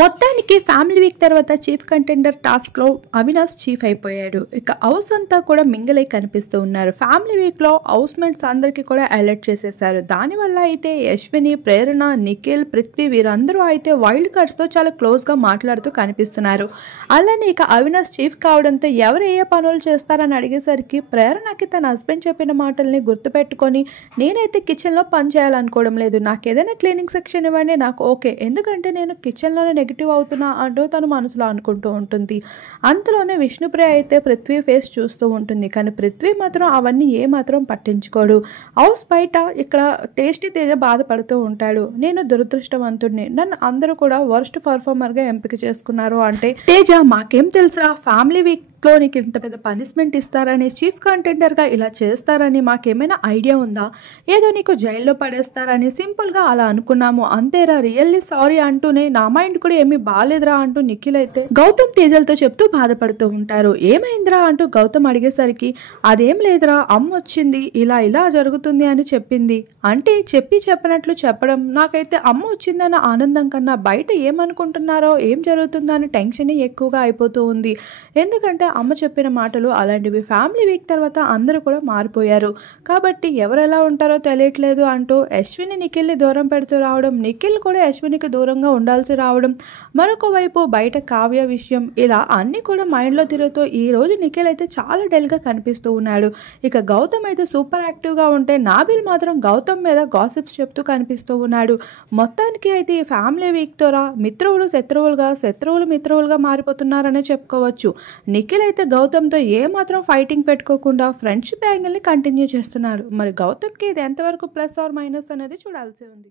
మొత్తానికి family week తర్వాత chief contender టాస్క్లో అవినాష్ చీఫ్ అయిపోయాడు. ఇక హౌస్ అంతా కూడా మింగిలై కనిపిస్తూ ఉన్నారు. ఫ్యామిలీ వీక్లో హౌస్ మేట్స్ అందరికీ కూడా అలర్ట్ చేసేసారు. దానివల్ల అయితే యశ్విని, ప్రేరణ, నిఖిల్, పృథ్వీ వీరందరూ అయితే వైల్డ్ కార్డ్స్తో చాలా క్లోజ్గా మాట్లాడుతూ కనిపిస్తున్నారు. అలానే ఇక అవినాష్ చీఫ్ కావడంతో ఎవరు ఏ పనులు చేస్తారని అడిగేసరికి ప్రేరణకి తన హస్బెండ్ చెప్పిన మాటల్ని గుర్తుపెట్టుకొని నేనైతే కిచెన్లో పని చేయాలనుకోవడం లేదు, నాకు ఏదైనా క్లీనింగ్ సెక్షన్ ఇవ్వండి, నాకు ఓకే, ఎందుకంటే నేను కిచెన్లోనే నెగిటివ్ అవుతున్నా అంటూ తను మనసులో అనుకుంటూ ఉంటుంది. అంతలోనే విష్ణుప్రియ అయితే పృథ్వీ ఫేస్ చూస్తూ ఉంటుంది. కానీ పృథ్వీ మాత్రం అవన్నీ ఏమాత్రం పట్టించుకోడు. హౌస్ బయట ఇక్కడ టేస్టీ తేజ బాధపడుతూ ఉంటాడు. నేను దురదృష్టవంతుడిని, నన్ను అందరూ కూడా వర్స్ట్ పర్ఫార్మర్గా ఎంపిక చేసుకున్నారు అంటే, తేజ మాకేం తెలుసురా, ఫ్యామిలీ వీక్ లో నీకు ఇంత పెద్ద పనిష్మెంట్ ఇస్తారని, చీఫ్ కంటెండర్గా ఇలా చేస్తారని మాకేమైనా ఐడియా ఉందా, ఏదో నీకు జైల్లో పడేస్తారని సింపుల్గా అలా అనుకున్నాము అంతేరా, రియల్లీ సారీ అంటూనే నా మైండ్ కూడా ఏమీ బాగాలేదురా అంటూ నిఖిల్ అయితే గౌతమ్ తేజలతో చెప్తూ బాధపడుతూ ఉంటారు. ఏమైందిరా అంటూ గౌతమ్ అడిగేసరికి అదేం లేదురా, అమ్మ వచ్చింది, ఇలా ఇలా జరుగుతుంది అని చెప్పింది అంటే చెప్పినట్లు చెప్పడం, నాకైతే అమ్మ వచ్చిందన్న ఆనందం కన్నా బయట ఏమనుకుంటున్నారో ఏం జరుగుతుందో అని టెన్షన్ ఎక్కువగా అయిపోతూ ఉంది. ఎందుకంటే అమ్మ చెప్పిన మాటలు అలాంటివి. ఫ్యామిలీ వీక్ తర్వాత అందరూ కూడా మారిపోయారు కాబట్టి ఎవరు ఎలా ఉంటారో తెలియట్లేదు అంటూ యశ్విని నిఖిల్ని దూరం పెడుతూ రావడం, నిఖిల్ కూడా యశ్వినికి దూరంగా ఉండాల్సి రావడం, మరొక వైపు బయట కావ్య విషయం, ఇలా అన్ని కూడా మైండ్లో తిరుగుతూ ఈ రోజు నిఖిల్ అయితే చాలా డల్గా కనిపిస్తూ ఉన్నాడు. ఇక గౌతమ్ అయితే సూపర్ యాక్టివ్గా ఉంటే నాబిల్ మాత్రం గౌతమ్ మీద గాసిప్స్ చెప్తూ కనిపిస్తూ ఉన్నాడు. మొత్తానికి అయితే ఈ ఫ్యామిలీ వీక్ తోరా మిత్రువులు శత్రువులుగా, శత్రువులు మిత్రువులుగా మారిపోతున్నారనే చెప్పుకోవచ్చు. నిఖిల్ అయితే గౌతమ్తో ఏమాత్రం ఫైటింగ్ పెట్టుకోకుండా ఫ్రెండ్షిప్ యాంగిల్ని కంటిన్యూ చేస్తున్నారు. మరి గౌతమ్కి ఇది ఎంతవరకు ప్లస్ ఆర్ మైనస్ అనేది చూడాల్సి ఉంది.